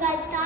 like that.